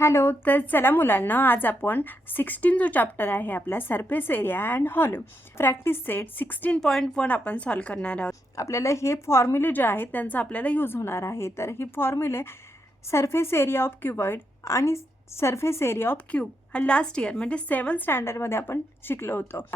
Hello. तर चला मुलांना, आज आपण 16 जो चॅप्टर आहे आपला surface area and volume practice set 16.1 आपण सॉल्व करणार आहोत. आपल्याला हे फॉर्म्युले जे आहेत त्यांचा आपल्याला यूज होणार आहे. तर हे फॉर्म्युले सरफेस एरिया ऑफ क्युबॉइड आणि सरफेस एरिया ऑफ क्यूब हा लास्ट इयर म्हणजे 7th स्टँडर्डमध्ये आपण शिकलो होतो.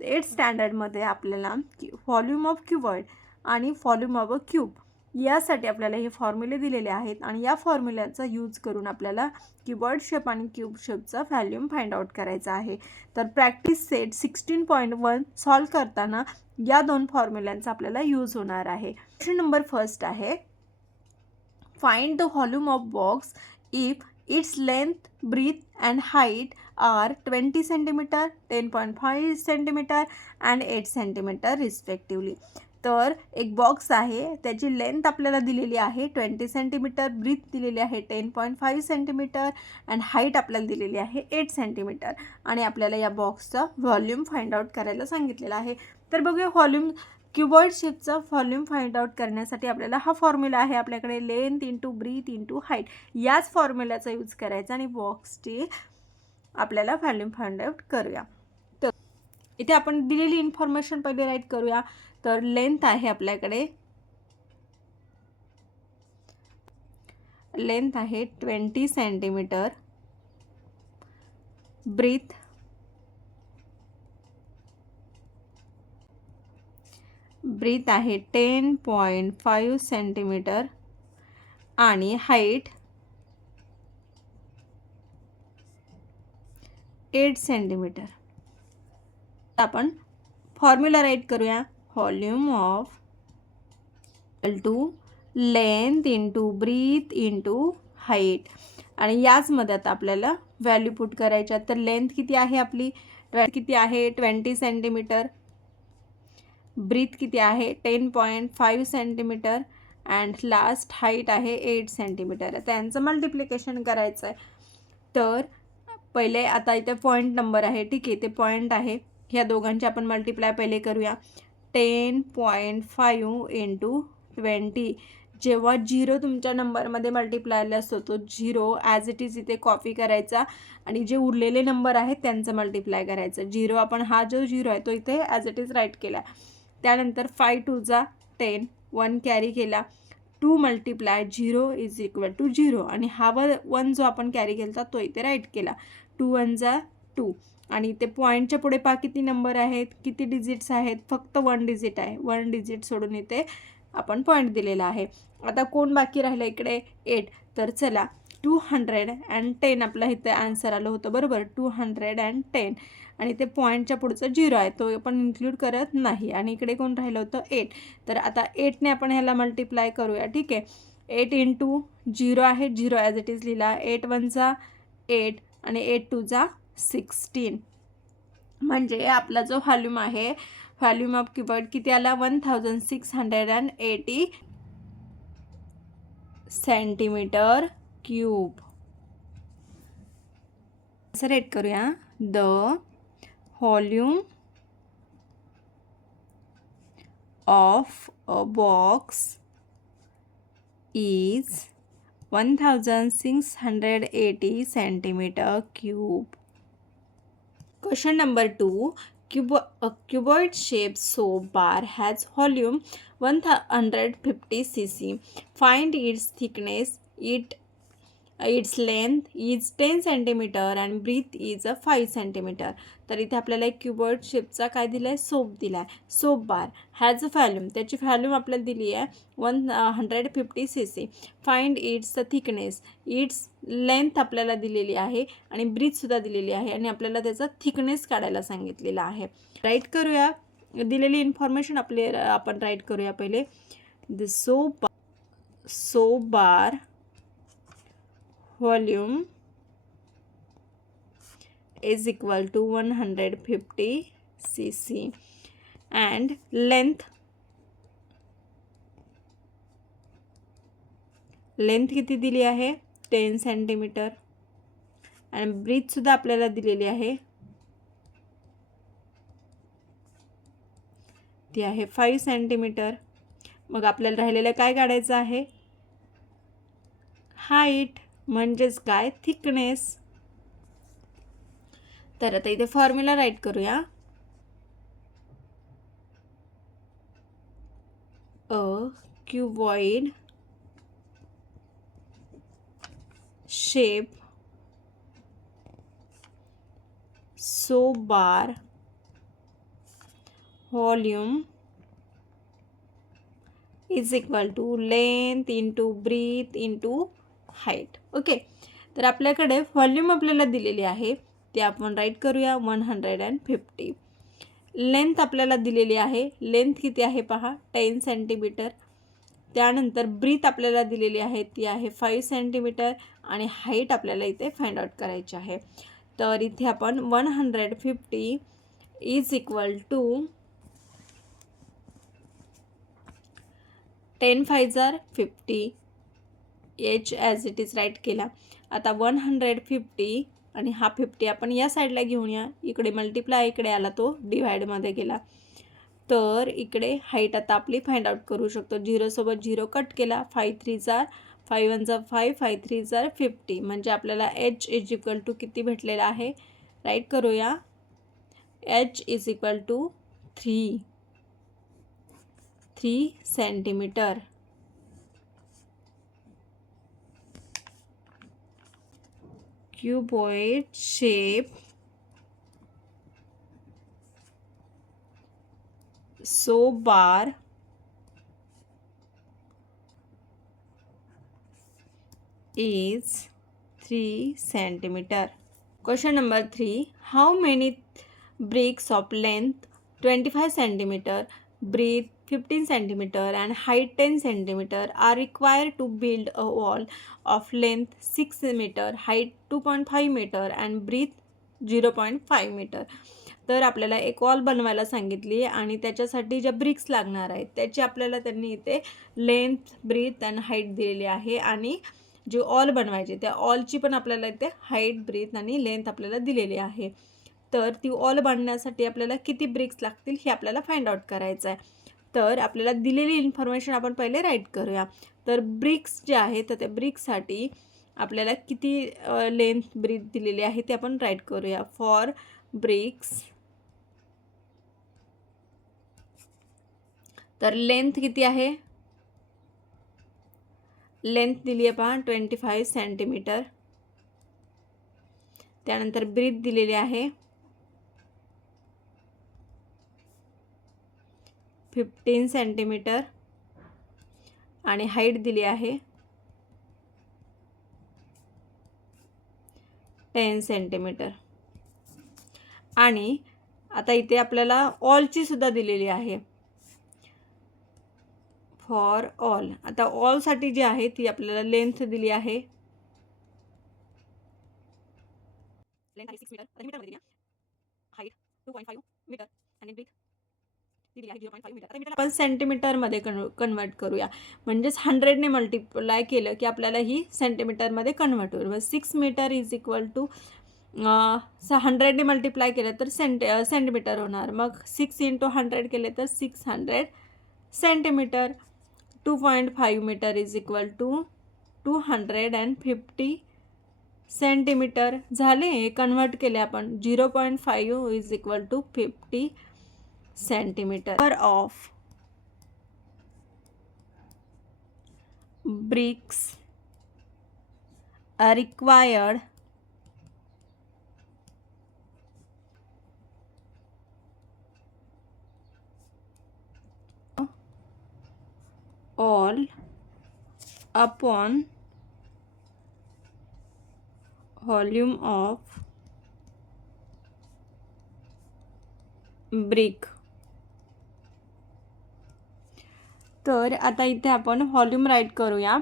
8th स्टँडर्डमध्ये आपल्याला व्हॉल्यूम ऑफ क्युबॉइड आणि व्हॉल्यूम ऑफ अ क्यूब यासाठी आपल्याला हे फॉर्म्युले दिलेले आहेत आणि या फॉर्म्युल्याचा यूज करून आपल्याला क्युबॉइड शेप आणि क्यूब शेपचा व्हॉल्यूम फाइंड आउट करायचा आहे. तर प्रॅक्टिस सेट 16.1 सॉल्व करताना या दोन फॉर्म्युल्यांचा आपल्याला यूज होणार आहे. क्वेश्चन नंबर फर्स्ट आहे, find the volume of box if its length, breadth and height are 20 centimetre, 10.5 centimetre and 8 centimetre respectively. तर एक बॉक्स आहे, त्याची लेंथ आपल्याला दिलेली आहे 20 सेंटीमीटर, ब्रीथ दिलेली आहे 10.5 सेंटीमीटर अँड हाईट आपल्याला दिलेली आहे 8 सेंटीमीटर आणि आपल्याला या बॉक्सचा व्हॉल्यूम फाइंड आउट करायला सांगितलेला आहे. तर बघूया व्हॉल्यूम क्युबॉइड शेपचा व्हॉल्यूम फाइंड आउट करण्यासाठी आपल्याला हा फॉर्म्युला आहे आपल्याकडे, length into breadth into height. याच फॉर्म्युल्याचा यूज करायचा आणि बॉक्सची आपल्याला व्हॉल्यूम फाइंड आउट करूया. तर इथे आपण दिलेली इन्फॉर्मेशन पहिले राईट करूया. तर लेंथ आहे आपल्याकडे, लेंथ आहे 20 सेंटीमीटर, ब्रीथ आहे 10.5 सेंटीमीटर आणि हाईट 8 सेंटीमीटर. आपण फॉर्म्युला राईट करूया. Volume of to length into breadth into height आणि याचमध्ये आता आपल्याला व्हॅल्यू पुट करायच्या. तर लेंथ किती आहे आपली, किती आहे 20 सेंटीमीटर, ब्रीथ किती आहे 10.5 सेंटीमीटर अँड लास्ट हाईट आहे 8 सेंटीमीटर. त्यांचं मल्टिप्लिकेशन करायचं आहे. तर पहिले आता इथे पॉईंट नंबर आहे, ठीक आहे, ते पॉईंट आहे, ह्या दोघांचे आपण मल्टिप्लाय पहिले करूया. 10.5 इंटू 20. जेव्हा 0 तुमच्या नंबरमध्ये मल्टिप्लायला असतो तो 0 ॲज इट इज इथे कॉपी करायचा आणि जे उरलेले नंबर आहेत त्यांचं मल्टिप्लाय करायचं. 0 आपण हा जो 0 आहे तो इथे ॲज इट इज राईट केला. त्यानंतर 5 2 जा 10, 1 कॅरी केला, 2 मल्टिप्लाय 0 इज इक्वल टू 0 आणि हा 1 जो आपण कॅरी केला तो इथे राईट केला. 2 1 जा 2 आणि इथे पॉईंटच्या पुढे पहा किती नंबर आहेत, किती डिजिट्स आहेत, फक्त 1 डिजिट आहे. 1 डिजिट सोडून इथे आपण पॉईंट दिलेला आहे. आता कोण बाकी राहिलं इकडे 8. तर चला 210 आपला इथे आन्सर आलं होतं, बरोबर, 210 आणि ते पॉईंटच्या पुढचं 0 आहे तो आपण इन्क्लूड करत नाही आणि इकडे कोण राहिलं होतं 8. तर आता 8ने आपण ह्याला मल्टिप्लाय करूया, ठीक आहे. 8 इंटू 0 आहे, 0 ॲज इट इज लिहिला, 8 1 जा 8 आणि 8 2 जा 16. म्हणजे आपला जो व्हॉल्यूम आहे, व्हॉल्यूम ऑफ क्युबॉइड किती आला 1680 सेंटीमीटर क्यूब. असं रेट करूया. The volume of a box is 1680 centimetre cube. Question number 2. A cuboid shaped soap bar has volume 150 cc. Find its thickness. Its length is 10 centimeter and breadth is 5 centimeter. तर इथे आपल्याला एक cuboid शेपचा काय दिला आहे, soap दिला आहे. Soap bar has a volume, त्याची व्हॅल्यूम आपल्याला दिली आहे 150 cc. Find its thickness, its length आपल्याला दिलेली आहे आणि ब्रीथसुद्धा दिलेली आहे आणि आपल्याला त्याचा थिकनेस काढायला सांगितलेला आहे. राईट करूया, दिलेली इन्फॉर्मेशन आपण राईट करूया पहिले. The soap bar volume is equal to 150 cc and length किती दिली आहे 10 सेंटीमीटर आणि ब्रीथ सुद्धा आपल्याला दिलेली आहे, ती आहे 5 सेंटीमीटर. मग आपल्याला राहिलेलं काय काढायचं आहे, हाईट. म्हणजेच काय, थिकनेस. तर आता इथे फॉर्म्युला राईट करूया. A cuboid shape so bar volume is equal to length into breadth into height. Okay, तर आपल्याकडे व्हॉल्यूम आपल्याला दिलेली आहे, ते आपण राईट करूया 150. लेंथ आपल्याला दिलेली आहे, लेंथ किती आहे पहा 10 सेंटीमीटर. त्यानंतर ब्रीथ आपल्याला दिलेली आहे, ती आहे 5 सेंटीमीटर. आणि हाईट आपल्याला इथे फाइंड आउट करायची आहे. तर इथे आपण 150 is equal to 10 5 50 H as it is write केला. आता 150 आणि हा 50 आपण या साईडला घेऊन या, इकडे मल्टिप्लाय इकडे आला, तो डिवाइडमध्ये गेला. तर इकडे हाईट आता आपली फाइंड आउट करू शकतो. 0 सोबत 0 कट केला, 5 3 5 1 5 5 3 50. म्हणजे आपल्याला एच इज इक्वल टू किती भेटलेला आहे, राईट करूया. H is equal to 3 centimetre. Cuboid shape so bar is 3 centimeter. Question number 3. How many bricks of length 25 centimeter, breadth 15 centimeter and height 10 centimeter are required to build a wall of length 6 meter, height 2.5 meter and breadth 0.5 meter. तर आपल्याला एक wall बनवायला सांगितली आणि त्याच्यासाठी ज्या BRICS लागणार आहेत त्याची आपल्याला त्यांनी इथे लेंथ, ब्रीथ आणि हाईट दिलेली आहे. आणि जी ऑल बनवायची त्या ऑलची पण आपल्याला इथे हाईट, ब्रीथ आणि लेंथ आपल्याला दिलेली आहे. तर ती ऑल बांधण्यासाठी आपल्याला किती ब्रिक्स लागतील हे आपल्याला फाइंड आउट करायचं आहे. तर आपल्याला दिलेली इन्फॉर्मेशन आपण पहिले राईट करूया. तर ब्रिक्स जे आहे तर त्या ब्रिक्ससाठी आपल्याला किती लेंथ, ब्रीथ दिलेली आहे ते आपण राईट करूया. फॉर ब्रिक्स, तर लेंथ किती आहे, लेंथ दिली आहे पहा 25 सेंटीमीटर. त्यानंतर ब्रीथ दिलेली आहे 15 सेंटीमीटर आणि हाईट दिली आहे 10 सेंटीमीटर. आणि आता इथे आपल्याला ऑलची सुद्धा दिलेली आहे, फॉर ऑल. आता ऑलसाठी जी आहे ती आपल्याला लेंथ दिली आहे, लेंथ आहे 6 मीटर, आता मीटरमध्ये दिली आहे. हाईट 2.5 मीटर आणि ब्रीथ दिली आहे 0.5 मीटर. आता मीटर आपण सेंटीमीटरमध्ये कन्वर्ट करूया. म्हणजेच 100ने मल्टिप्लाय केलं की आपल्याला ही सेंटीमीटरमध्ये कन्वर्ट होईल. 6 मीटर इज इक्वल टू 100ने मल्टिप्लाय केलं तर सेंटीमीटर होणार. मग 6 × 100 केले तर 600 centimetre. 2.5 metre is equal to 250 centimetre. झाले, कन्वर्ट केले आपण. 0.5 इज इक्वल टू 50 centimetre. Number of bricks are required all upon volume of brick. तर आता इथे आपण व्हॉल्यूम राईट करूया.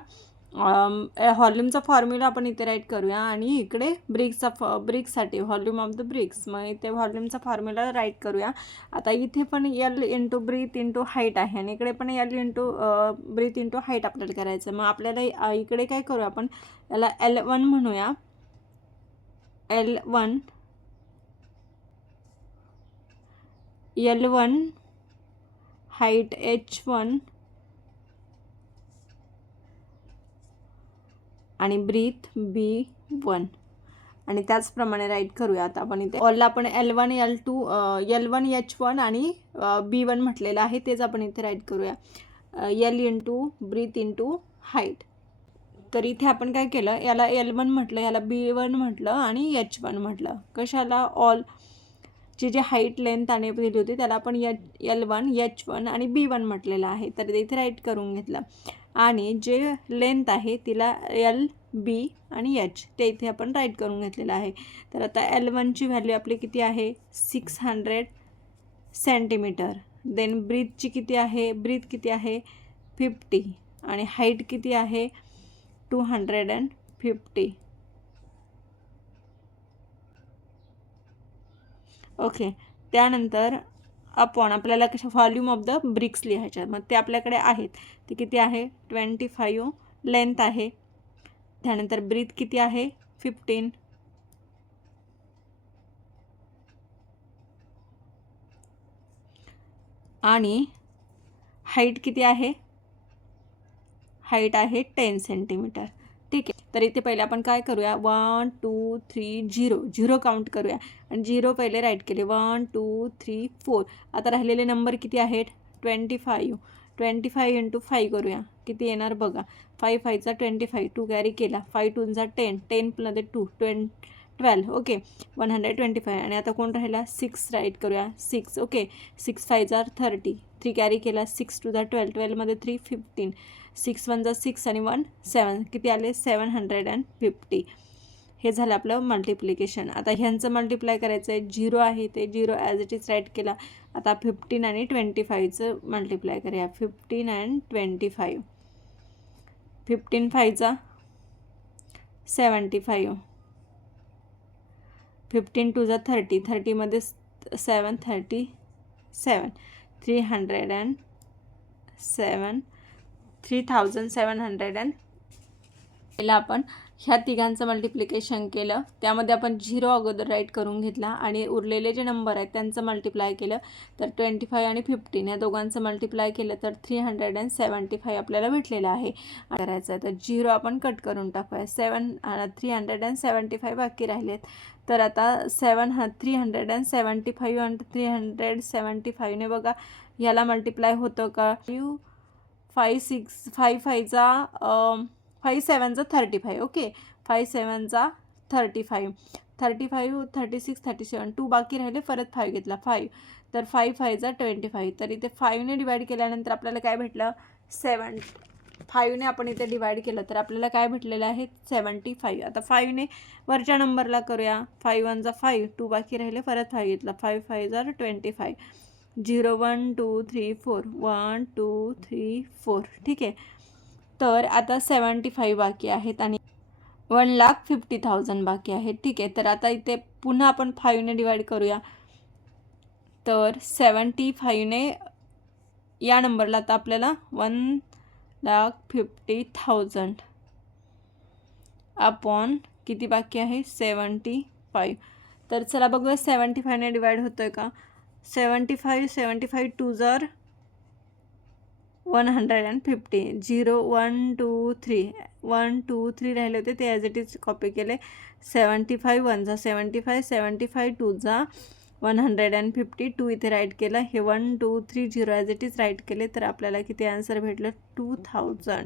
व्हॉल्यूमचा फॉर्म्युला आपण इथे राईट करूया आणि इकडे ब्रिक्ससाठी व्हॉल्यूम ऑफ द ब्रिक्स, मग इथे व्हॉल्यूमचा फॉर्म्युला राईट करूया. आता इथे पण L into breadth into height आहे आणि इकडे पण L into breadth into height आपल्याला करायचं. मग आपल्याला इकडे काय करूया, आपण याला L1 म्हणूया. L1 हाईट H1 आणि ब्रीथ B1 आणि त्याचप्रमाणे राईट करूया. आता आपण इथे ऑलला आपण L1 L2 L1 H1 आणि B1 म्हटलेलं आहे, तेच आपण इथे राईट करूया. L into breadth into height. तर इथे आपण काय केलं, याला L1 म्हटलं, याला B1 म्हटलं आणि H1 म्हटलं. कशाला? ऑल ची जी हाईट लेंथ आणि दिली होती त्याला आपण L1 H1 आणि B1 म्हटलेलं आहे. तर इथे राईट करून घेतलं. आणि जे लेंथ आहे तिला LB आणि H ते इथे आपण राईट करून घेतलेलं आहे. तर आता L1ची व्हॅल्यू आपली किती आहे? 600 सेंटीमीटर. देन ब्रीथची किती आहे? ब्रीथ किती आहे? 50 आणि हाईट किती आहे? 250. ओके. त्यानंतर अपॉन आपल्याला कशा व्हॉल्यूम ऑफ द ब्रिक्स लिहायच्या, मग ते आपल्याकडे आहेत. ते किती आहे? 25 लेंथ आहे. त्यानंतर ब्रीथ किती आहे? 15. आणि हाईट किती आहे? हाईट आहे 10 सेंटीमीटर. ठीक आहे. तर इथे पहिले आपण काय करूया? 1 2 3 0 काउंट करूया आणि 0 पहिले राईट केले. 1 2 3 4. आता राहिलेले नंबर किती आहेत? 25 इंटू 5 करूया. किती येणार बघा. 5 5चा 25, 2 कॅरी केला, 5 2चा 10, 10 मध्ये 2 12. ओके. 125. आणि आता कोण राहिला? 6 राईट करूया. 6. ओके. 6 5चा 30, 3 कॅरी केला, 6 2चा 12, 12 मध्ये 3 15, 6 1चा 6 आणि 1 7. किती आले? 750. हे झालं आपलं मल्टिप्लिकेशन. आता ह्यांचं मल्टिप्लाय करायचं आहे. 0 आहे ते 0 ॲज इट इज राईट केला. आता 15 आणि 25चं मल्टिप्लाय करूया. 15 अँड 25. 15 5चा 75, 15 2चा 30, 30 मध्ये 7 37, 3700. पहिला आपण ह्या तिघांचं मल्टिप्लिकेशन केलं, त्यामध्ये आपण 0 अगोदर राईट करून घेतला आणि उरलेले जे नंबर आहेत त्यांचं मल्टिप्लाय केलं. तर 25 आणि 15 या दोघांचं मल्टिप्लाय केलं तर 375 आपल्याला भेटलेलं आहे. करायचं आहे तर 0 आपण कट करून टाकूया. 375 बाकी राहिलेत. तर आता 375 आणि 375ने बघा ह्याला मल्टिप्लाय होतं का? 5 6 5 5चा 5 7चा 35. ओके. 5 7चा 35, 35 36 37, 2 बाकी राहिले, परत 5 घेतला 5. तर 5 5चा 25. तर इथे 5ने डिवाईड केल्यानंतर आपल्याला काय भेटलं? 5ने आपण इथे डिवाईड केलं तर आपल्याला काय भेटलेलं आहे? 75. आता 5ने वरच्या नंबरला करूया. 5 1चा 5, 2 बाकी राहिले, परत 5 घेतला, 5 5चा 25. 0 1 2 3 4, 1 2 3 4. ठीक आहे. तर आता 75 बाकी आहेत आणि 1,50,000 बाकी आहेत. ठीक आहे. तर आता इथे पुन्हा आपण 5ने डिवाईड करूया. तर 75ने या नंबरला आता आपल्याला 1,50,000 अपॉन किती बाकी आहे? 75. तर चला बघूया 75ने डिवाईड होतोय का? 75 2 जर 150. 0 1 2 3 1 2 3 राहिले होते ते ॲज इट इज कॉपी केले. 75 1चा 75, 75 2चा 150, 2 इथे राईट केला. हे 1 2 3 0 ॲज इट इज राईट केले. तर आपल्याला किती आन्सर भेटलं? 2000.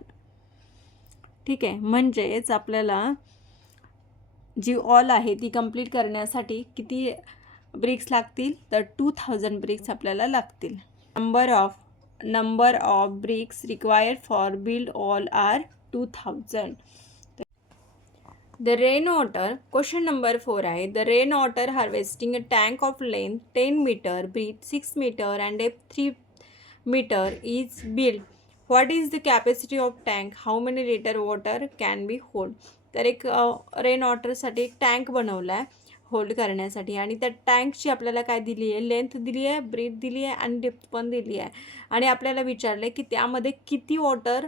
ठीक आहे. म्हणजेच आपल्याला जी ऑल आहे ती कंप्लीट करण्यासाठी किती ब्रिक्स लागतील? तर 2000 ब्रिक्स आपल्याला लागतील. Number of bricks required for build all are 2000. The rainwater, question number 4 आहे. The rainwater harvesting a tank of length 10 meter, breadth 6 meter and depth 3 meter is built. What is the capacity of tank? How many liter water can be hold? तर एक रेनवॉटरसाठी एक tank बनवला आहे hold करण्यासाठी आणि त्या टँकची आपल्याला काय दिली आहे? लेंथ दिली आहे, ब्रीथ दिली आहे आणि डेप्थ पण दिली आहे. आणि आपल्याला विचारलं आहे की त्यामध्ये किती वॉटर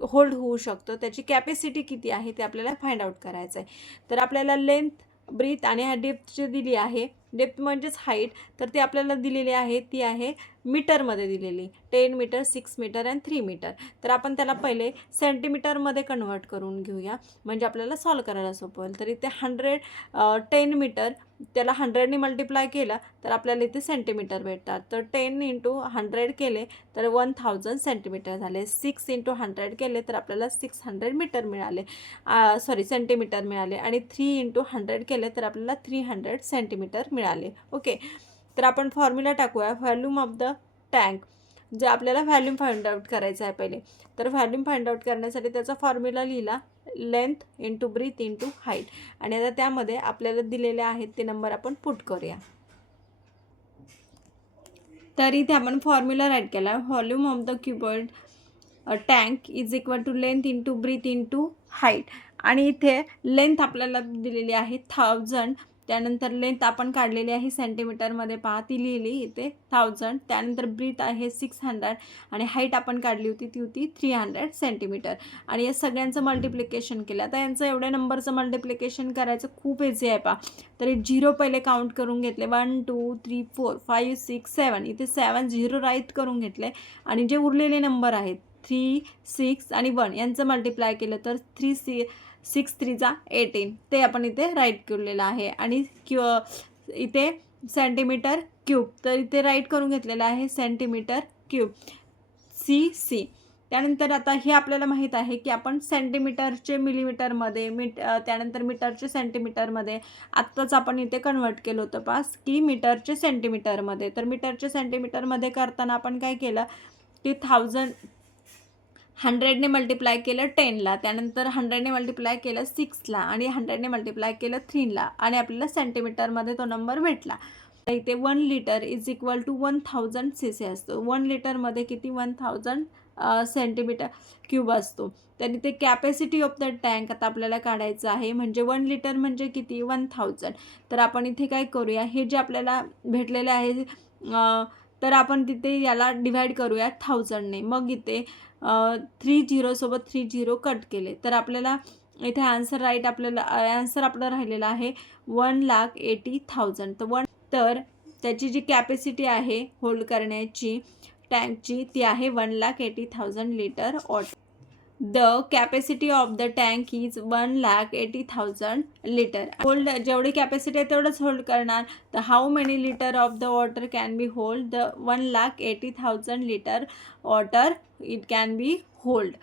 होल्ड होऊ शकतो, त्याची कॅपॅसिटी किती आहे ते आपल्याला फाइंड आउट करायचं आहे. तर आपल्याला लेंथ, ब्रीथ आणि डेप्थ जी दिली आहे डेप्थ म्हणजेच हाईट, तर ती आपल्याला दिलेली आहे, ती आहे मीटरमध्ये दिलेली, 10 मीटर, 6 मीटर अँड 3 मीटर. तर आपण त्याला पहिले सेंटीमीटरमध्ये कन्वर्ट करून घेऊया, म्हणजे आपल्याला सॉल्व करायला सोपं होईल. तर इथे 10 मीटर, त्याला 100ने मल्टिप्लाय केलं तर आपल्याला इथे सेंटीमीटर भेटतात. तर 10 इंटू 100 केले तर 1000 सेंटीमीटर झाले. 6 इंटू 100 केले तर आपल्याला 600 मीटर मिळाले, सेंटीमीटर मिळाले. आणि 3 इंटू 100 केले तर आपल्याला 300 सेंटीमीटर मिळाले. ओके, तर आपण फॉर्म्युला टाकूया. व्हॉल्यूम ऑफ द टँक, जे आपल्याला व्हॅल्यूम फाइंड आउट करायचं आहे पहिले. तर व्हॅल्यूम फाइंड आउट करण्यासाठी त्याचा फॉर्म्युला लिहिला, length into breadth into height. आणि आता त्यामध्ये आपल्याला दिलेले आहेत ते नंबर आपण पुट करूया. तर इथे आपण फॉर्म्युला राईट केला, volume of the cuboid tank is equal to length into breadth into height. आणि इथे लेंथ आपल्याला दिलेली आहे 1000, त्यानंतर लेंथ आपण काढलेली आहे सेंटीमीटरमध्ये, पहा ती लिहिली इथे 1000. त्यानंतर ब्रीथ आहे 600 आणि हाईट आपण काढली होती ती होती 300 सेंटीमीटर. आणि या सगळ्यांचं मल्टिप्लिकेशन केलं. आता यांचं एवढ्या नंबरचं मल्टिप्लिकेशन करायचं खूप इझी आहे पहा. तर 0 पहिले काउंट करून घेतले, 1 2 3 4 5 6 7, इथे 7 0 राईट करून घेतले. आणि जे उरलेले नंबर आहेत 3 6 आणि 1 यांचं मल्टिप्लाय केलं तर 6 3 जा 18, ते आपण इथे राईट केलेलं आहे. आणि इथे सेंटीमीटर क्यूब, तर इथे राईट करून घेतलेलं आहे सेंटीमीटर क्यूब, सी. त्यानंतर आता हे आपल्याला माहीत आहे की आपण सेंटीमीटरचे मिलीमीटरमध्ये, त्यानंतर मीटरचे सेंटीमीटरमध्ये, आत्ताच आपण इथे कन्वर्ट केलं होतं पास की मीटरचे सेंटीमीटरमध्ये. तर मीटरचे सेंटीमीटरमध्ये करताना आपण काय केलं की 100ने मल्टिप्लाय केलं 10ला, त्यानंतर 100ने मल्टिप्लाय केलं 6ला आणि 100ने मल्टिप्लाय केलं 3ला आणि आपल्याला सेंटीमीटरमध्ये तो नंबर भेटला. इथे 1 litre is equal to 1000 cc असतो. 1 लिटरमध्ये किती 1000 सेंटीमीटर क्यूब असतो. तर इथे कॅपॅसिटी ऑफ द टँक आता आपल्याला काढायचं आहे, म्हणजे 1 लिटर म्हणजे किती 1000. तर आपण इथे काय करूया, हे जे आपल्याला भेटलेले आहे तर आपण तिथे याला डिव्हाइड करूया 1000ने. मग इथे 3 झिरोसोबत 3 झिरो कट केले तर आपल्याला इथे आन्सर राईट, आपल्याला आन्सर आपलं राहिलेला आहे 1,80,000. तर त्याची जी कॅपॅसिटी आहे होल्ड करण्याची टँकची ती आहे 1,80,000 litre water. The capacity of the tank is 1,80,000 litre. Hold जेवढी कॅपॅसिटी आहे तेवढंच होल्ड करणार. तर how many litre of the water can be hold the 1,80,000 litre water it can be hold.